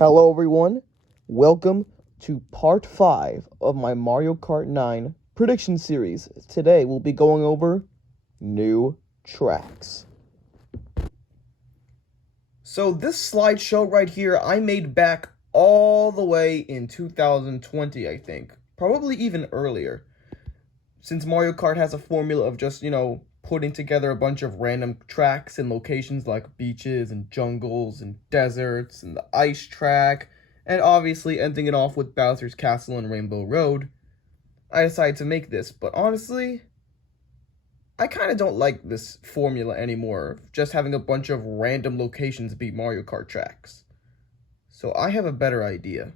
Hello everyone, welcome to part 5 of my Mario Kart 9 prediction series. Today we'll be going over new tracks. So this slideshow right here I made back all the way in 2020, I think. Probably even earlier. Since Mario Kart has a formula of just, putting together a bunch of random tracks and locations like beaches and jungles and deserts and the ice track, and obviously ending it off with Bowser's Castle and Rainbow Road, I decided to make this. But honestly, I kind of don't like this formula anymore, just having a bunch of random locations be Mario Kart tracks. So I have a better idea.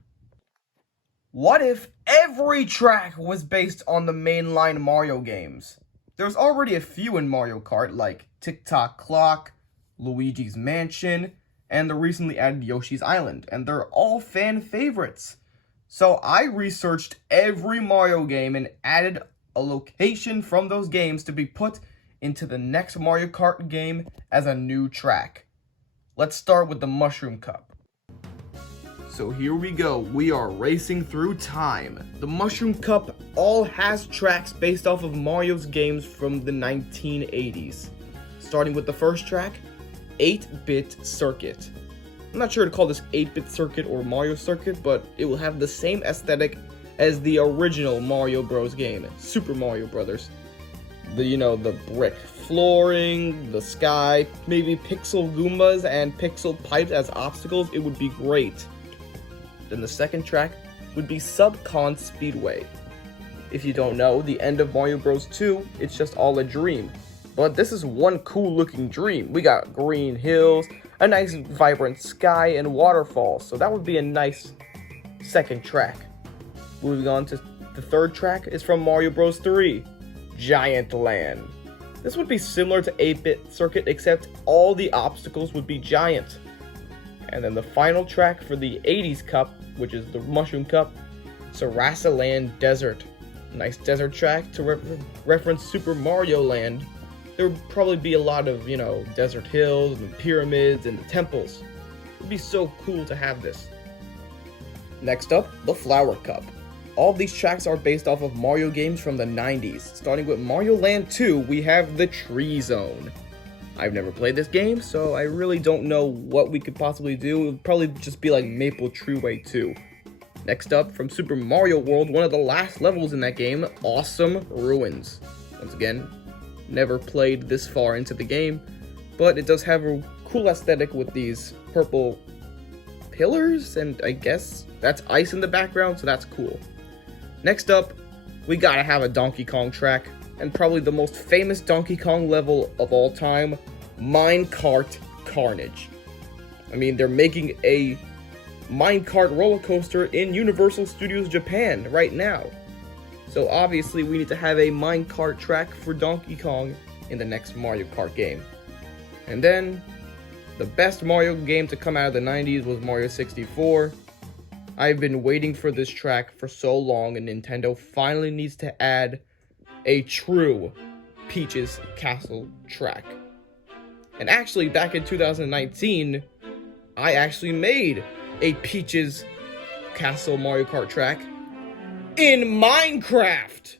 What if every track was based on the mainline Mario games? There's already a few in Mario Kart, like Tick-Tock Clock, Luigi's Mansion, and the recently added Yoshi's Island, and they're all fan favorites. So I researched every Mario game and added a location from those games to be put into the next Mario Kart game as a new track. Let's start with the Mushroom Cup. So here we go, we are racing through time. The Mushroom Cup all has tracks based off of Mario's games from the 1980s. Starting with the first track, 8-Bit Circuit. I'm not sure to call this 8-Bit Circuit or Mario Circuit, but it will have the same aesthetic as the original Mario Bros. Game, Super Mario Brothers. The brick flooring, the sky, maybe pixel Goombas and pixel pipes as obstacles, it would be great. Then the second track would be Subcon Speedway. If you don't know, the end of Mario Bros. 2, it's just all a dream. But this is one cool looking dream. We got green hills, a nice vibrant sky, and waterfalls. So that would be a nice second track. Moving on to the third track is from Mario Bros. 3, Giant Land. This would be similar to 8-Bit Circuit, except all the obstacles would be giant. And then the final track for the 80s Cup, which is the Mushroom Cup, Sarasa Land Desert. Nice desert track to reference Super Mario Land. There would probably be a lot of, desert hills and pyramids and the temples. It would be so cool to have this. Next up, the Flower Cup. All these tracks are based off of Mario games from the 90s. Starting with Mario Land 2, we have the Tree Zone. I've never played this game, so I really don't know what we could possibly do. It would probably just be like Maple Treeway 2. Next up, from Super Mario World, one of the last levels in that game, Awesome Ruins. Once again, never played this far into the game, but it does have a cool aesthetic with these purple pillars, and I guess that's ice in the background, so that's cool. Next up, we gotta have a Donkey Kong track. And probably the most famous Donkey Kong level of all time, Minecart Carnage. I mean, they're making a minecart roller coaster in Universal Studios Japan right now. So obviously we need to have a minecart track for Donkey Kong in the next Mario Kart game. And then, the best Mario game to come out of the 90s was Mario 64. I've been waiting for this track for so long, and Nintendo finally needs to add a true Peach's Castle track. And actually, back in 2019, I actually made a Peach's Castle Mario Kart track in Minecraft!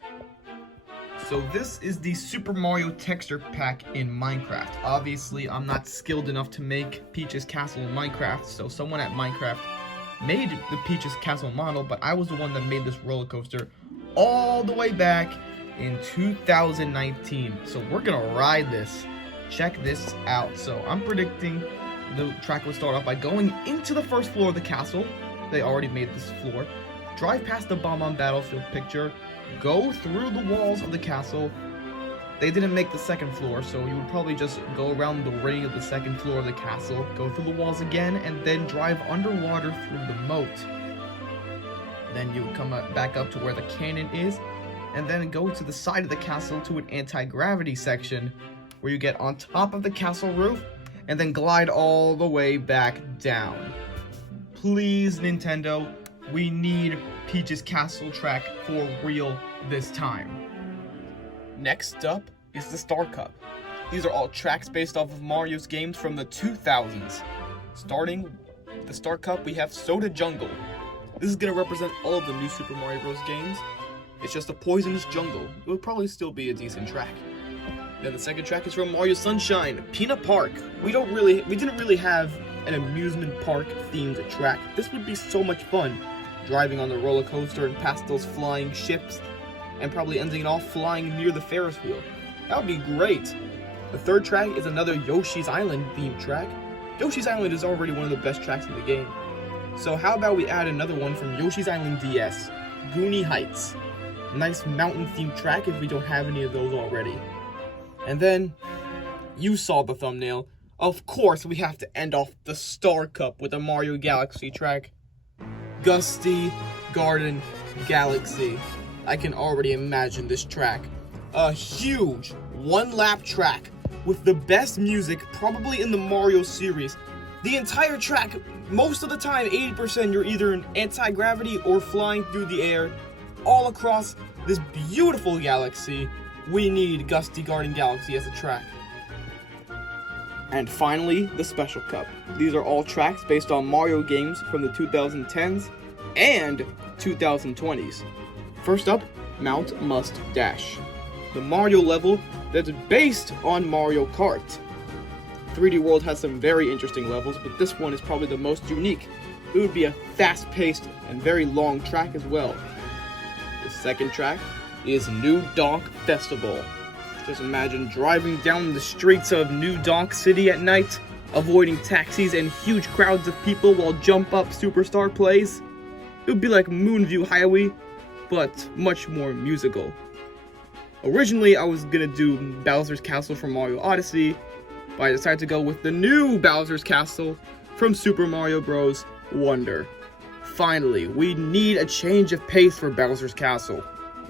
So this is the Super Mario texture pack in Minecraft. Obviously, I'm not skilled enough to make Peach's Castle in Minecraft, so someone at Minecraft made the Peach's Castle model, but I was the one that made this roller coaster all the way back in 2019. So we're gonna ride this. Check this out. So I'm predicting the track will start off by going into the first floor of the castle. They already made this floor. Drive past the Bomb-On Battlefield picture. Go through the walls of the castle. They didn't make the second floor, so you would probably just go around the ring of the second floor of the castle, go through the walls again, and then drive underwater through the moat. Then you would come back up to where the cannon is, and then go to the side of the castle to an anti-gravity section, where you get on top of the castle roof, and then glide all the way back down. Please, Nintendo, we need Peach's Castle track for real this time. Next up is the Star Cup. These are all tracks based off of Mario's games from the 2000s. Starting With the Star Cup, we have Soda Jungle. This is going to represent all of the new Super Mario Bros. Games. It's just a poisonous jungle. It would probably still be a decent track. Then the second track is from Mario Sunshine, Peanut Park. We didn't really have an amusement park themed track. This would be so much fun. Driving on the roller coaster and past those flying ships, and probably ending it off flying near the Ferris wheel. That would be great. The third track is another Yoshi's Island themed track. Yoshi's Island is already one of the best tracks in the game. So how about we add another one from Yoshi's Island DS, Goonie Heights. Nice mountain themed track if we don't have any of those already. And then, you saw the thumbnail. Of course we have to end off the Star Cup with a Mario Galaxy track. Gusty Garden Galaxy. I can already imagine this track. A huge one-lap track with the best music probably in the Mario series. The entire track, most of the time, 80%, you're either in anti-gravity or flying through the air all across this beautiful galaxy. We need Gusty Garden Galaxy as a track. And finally, the Special Cup. These are all tracks based on Mario games from the 2010s and 2020s. First up, Mount Must Dash. The Mario level that's based on Mario Kart. 3D World has some very interesting levels, but this one is probably the most unique. It would be a fast-paced and very long track as well. The second track is New Donk Festival. Just imagine driving down the streets of New Donk City at night, avoiding taxis and huge crowds of people while Jump Up Superstar plays. It would be like Moonview Highway, but much more musical. Originally, I was gonna do Bowser's Castle from Mario Odyssey, but I decided to go with the new Bowser's Castle from Super Mario Bros. Wonder. Finally, we need a change of pace for Bowser's Castle.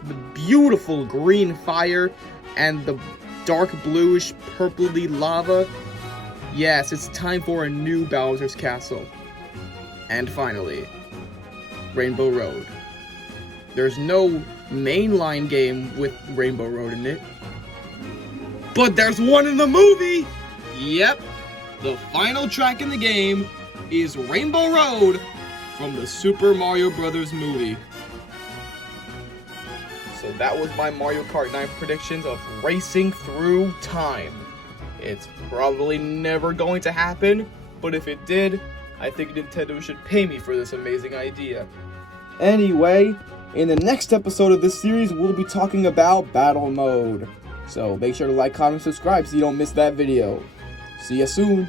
The beautiful green fire and the dark bluish purpley lava. Yes, it's time for a new Bowser's Castle. And finally, Rainbow Road. There's no mainline game with Rainbow Road in it, but there's one in the movie! Yep, the final track in the game is Rainbow Road from the Super Mario Bros. Movie. So that was my Mario Kart 9 predictions of racing through time. It's probably never going to happen, but if it did, I think Nintendo should pay me for this amazing idea. Anyway, in the next episode of this series, we'll be talking about Battle Mode. So make sure to like, comment, subscribe so you don't miss that video. See ya soon.